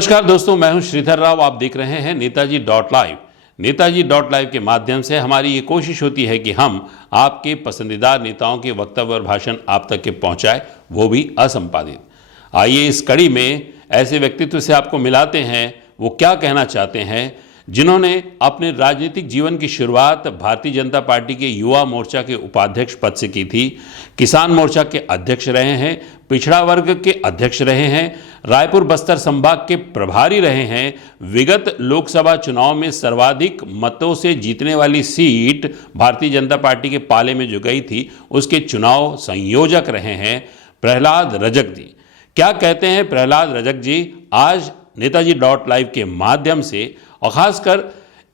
नमस्कार दोस्तों, मैं हूं श्रीधर राव। आप देख रहे हैं Netaji dot live. Netaji dot live के माध्यम से हमारी ये कोशिश होती है कि हम आपके पसंदीदा नेताओं के वक्तव्य और भाषण आप तक के पहुंचाएं, वो भी असंपादित। आइए इस कड़ी में ऐसे व्यक्तित्व से आपको मिलाते हैं, वो क्या कहना चाहते हैं, जिन्होंने अपने राजनीतिक जीवन की शुरुआत भारतीय जनता पार्टी के युवा मोर्चा के उपाध्यक्ष पद से की थी, किसान मोर्चा के अध्यक्ष रहे हैं, पिछड़ा वर्ग के अध्यक्ष रहे हैं, रायपुर बस्तर संभाग के प्रभारी रहे हैं, विगत लोकसभा चुनाव में सर्वाधिक मतों से जीतने वाली सीट भारतीय जनता पार्टी के पाले में जो गई थी उसके चुनाव संयोजक रहे हैं प्रहलाद रजक जी। क्या कहते हैं प्रहलाद रजक जी आज नेताजी डॉट लाइव के माध्यम से, और खासकर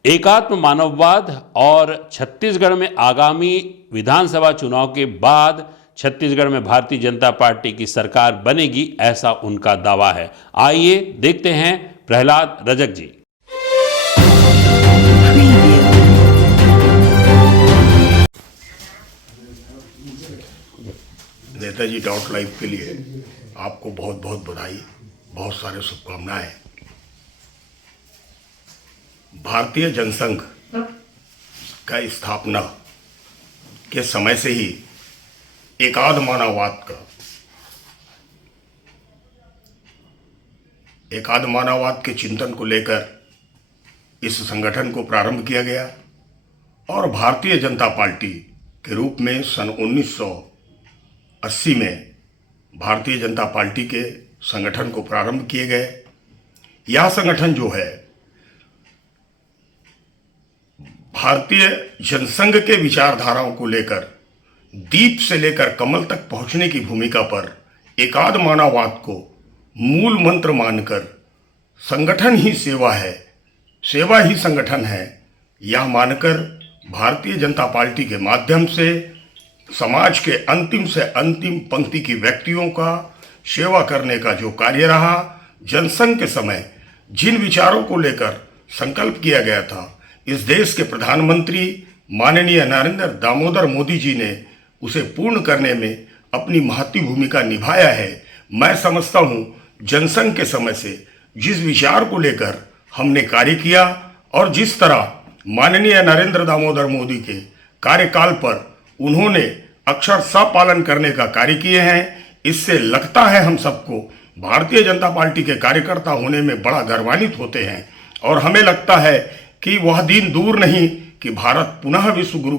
एकात्म मानववाद और छत्तीसगढ़ में आगामी विधानसभा चुनाव के बाद छत्तीसगढ़ में भारतीय जनता पार्टी की सरकार बनेगी, ऐसा उनका दावा है। आइए देखते हैं प्रहलाद रजक जी। नेताजी डॉट लाइव के लिए आपको बहुत बहुत बधाई, बहुत सारे शुभकामनाएं। भारतीय जनसंघ का स्थापना के समय से ही एकात्म मानववाद के चिंतन को लेकर इस संगठन को प्रारंभ किया गया और भारतीय जनता पार्टी के रूप में सन 1980 में भारतीय जनता पार्टी के संगठन को प्रारंभ किए गए। यह संगठन जो है भारतीय जनसंघ के विचारधाराओं को लेकर दीप से लेकर कमल तक पहुंचने की भूमिका पर एकात्म मानववाद को मूल मंत्र मानकर संगठन ही सेवा है, सेवा ही संगठन है, यह मानकर भारतीय जनता पार्टी के माध्यम से समाज के अंतिम से अंतिम पंक्ति की व्यक्तियों का सेवा करने का जो कार्य रहा, जनसंघ के समय जिन विचारों को लेकर संकल्प किया गया था, इस देश के प्रधानमंत्री माननीय नरेंद्र दामोदर मोदी जी ने उसे पूर्ण करने में अपनी महती भूमिका निभाया है। मैं समझता हूं जनसंघ के समय से जिस विचार को लेकर हमने कार्य किया और जिस तरह माननीय नरेंद्र दामोदर मोदी के कार्यकाल पर उन्होंने अक्षरशः पालन करने का कार्य किए हैं, इससे लगता है हम सबको भारतीय जनता पार्टी के कार्यकर्ता होने में बड़ा गर्वान्वित होते हैं और हमें लगता है कि वह दिन दूर नहीं कि भारत पुनः विश्व गुरु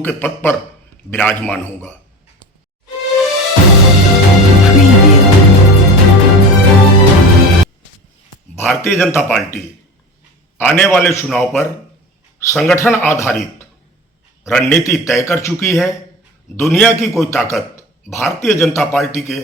के पद पर विराजमान होगा। भारतीय जनता पार्टी आने वाले चुनाव पर संगठन आधारित रणनीति तय कर चुकी है। दुनिया की कोई ताकत भारतीय जनता पार्टी के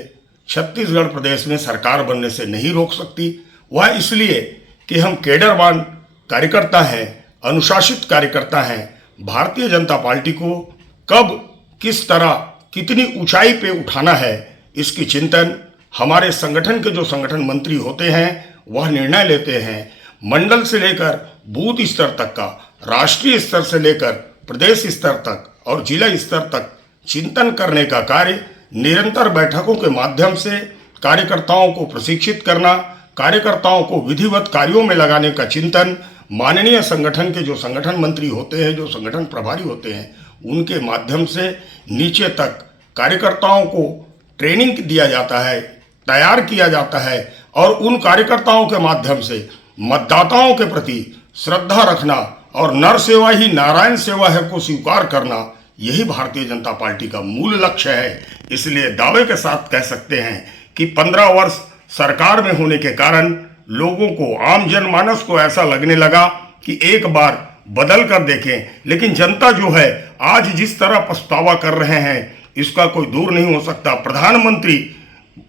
छत्तीसगढ़ प्रदेश में सरकार बनने से नहीं रोक सकती। वह इसलिए कि हम केडरवान कार्यकर्ता हैं, अनुशासित कार्यकर्ता हैं। भारतीय जनता पार्टी को कब किस तरह कितनी ऊंचाई पे उठाना है, इसकी चिंतन हमारे संगठन के जो संगठन मंत्री होते हैं वह निर्णय लेते हैं। मंडल से लेकर बूथ स्तर तक का, राष्ट्रीय स्तर से लेकर प्रदेश स्तर तक और जिला स्तर तक चिंतन करने का कार्य निरंतर बैठकों के माध्यम से कार्यकर्ताओं को प्रशिक्षित करना, कार्यकर्ताओं को विधिवत कार्यों में लगाने का चिंतन माननीय संगठन के जो संगठन मंत्री होते हैं, जो संगठन प्रभारी होते हैं, उनके माध्यम से नीचे तक कार्यकर्ताओं को ट्रेनिंग दिया जाता है, तैयार किया जाता है और उन कार्यकर्ताओं के माध्यम से मतदाताओं के प्रति श्रद्धा रखना और नर सेवा ही नारायण सेवा है को स्वीकार करना, यही भारतीय जनता पार्टी का मूल लक्ष्य है। इसलिए दावे के साथ कह सकते हैं कि 15 वर्ष सरकार में होने के कारण लोगों को, आम जनमानस को ऐसा लगने लगा कि एक बार बदल कर देखें, लेकिन जनता जो है आज जिस तरह पछतावा कर रहे हैं इसका कोई दूर नहीं हो सकता। प्रधानमंत्री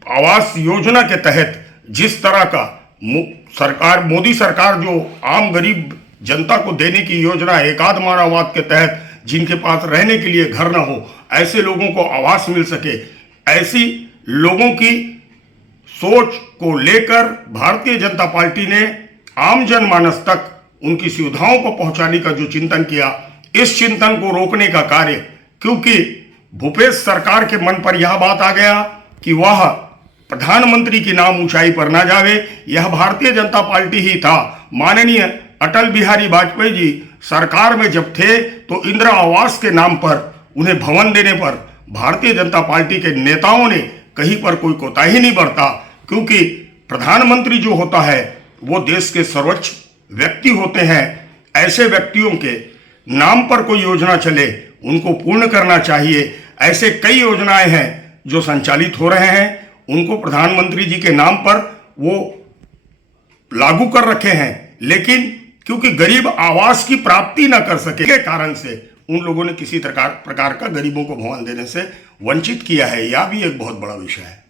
आवास योजना के तहत जिस तरह का मोदी सरकार जो आम गरीब जनता को देने की योजना, एकात्म मानववाद के तहत जिनके पास रहने के लिए घर ना हो, ऐसे लोगों को आवास मिल सके, ऐसी लोगों की सोच को लेकर भारतीय जनता पार्टी ने आम जनमानस तक उनकी सुविधाओं को पहुंचाने का जो चिंतन किया, इस चिंतन को रोकने का कार्य, क्योंकि भूपेश सरकार के मन पर यह बात आ गया कि वह प्रधानमंत्री की नाम ऊंचाई पर ना जावे, यह भारतीय जनता पार्टी ही था। माननीय अटल बिहारी वाजपेयी जी सरकार में जब थे तो इंदिरा आवास के नाम पर उन्हें भवन देने पर भारतीय जनता पार्टी के नेताओं ने कहीं पर कोई कोताही नहीं बरता, क्योंकि प्रधानमंत्री जो होता है वो देश के सर्वोच्च व्यक्ति होते हैं। ऐसे व्यक्तियों के नाम पर कोई योजना चले उनको पूर्ण करना चाहिए। ऐसे कई योजनाएं हैं जो संचालित हो रहे हैं, उनको प्रधानमंत्री जी के नाम पर वो लागू कर रखे हैं, लेकिन क्योंकि गरीब आवास की प्राप्ति न कर सके के कारण से उन लोगों ने किसी प्रकार का गरीबों को भवन देने से वंचित किया है। यह भी एक बहुत बड़ा विषय है।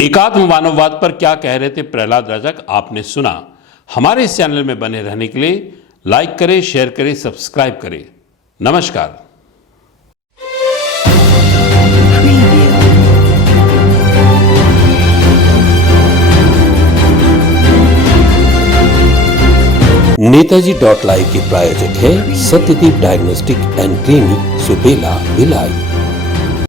एकात्म मानववाद पर क्या कह रहे थे प्रहलाद राजक, आपने सुना। हमारे इस चैनल में बने रहने के लिए लाइक करें, शेयर करें, सब्सक्राइब करें। नमस्कार। नेताजी.live के प्रायोजक है Satyadeep diagnostic and clinic, Supela, Bhilai.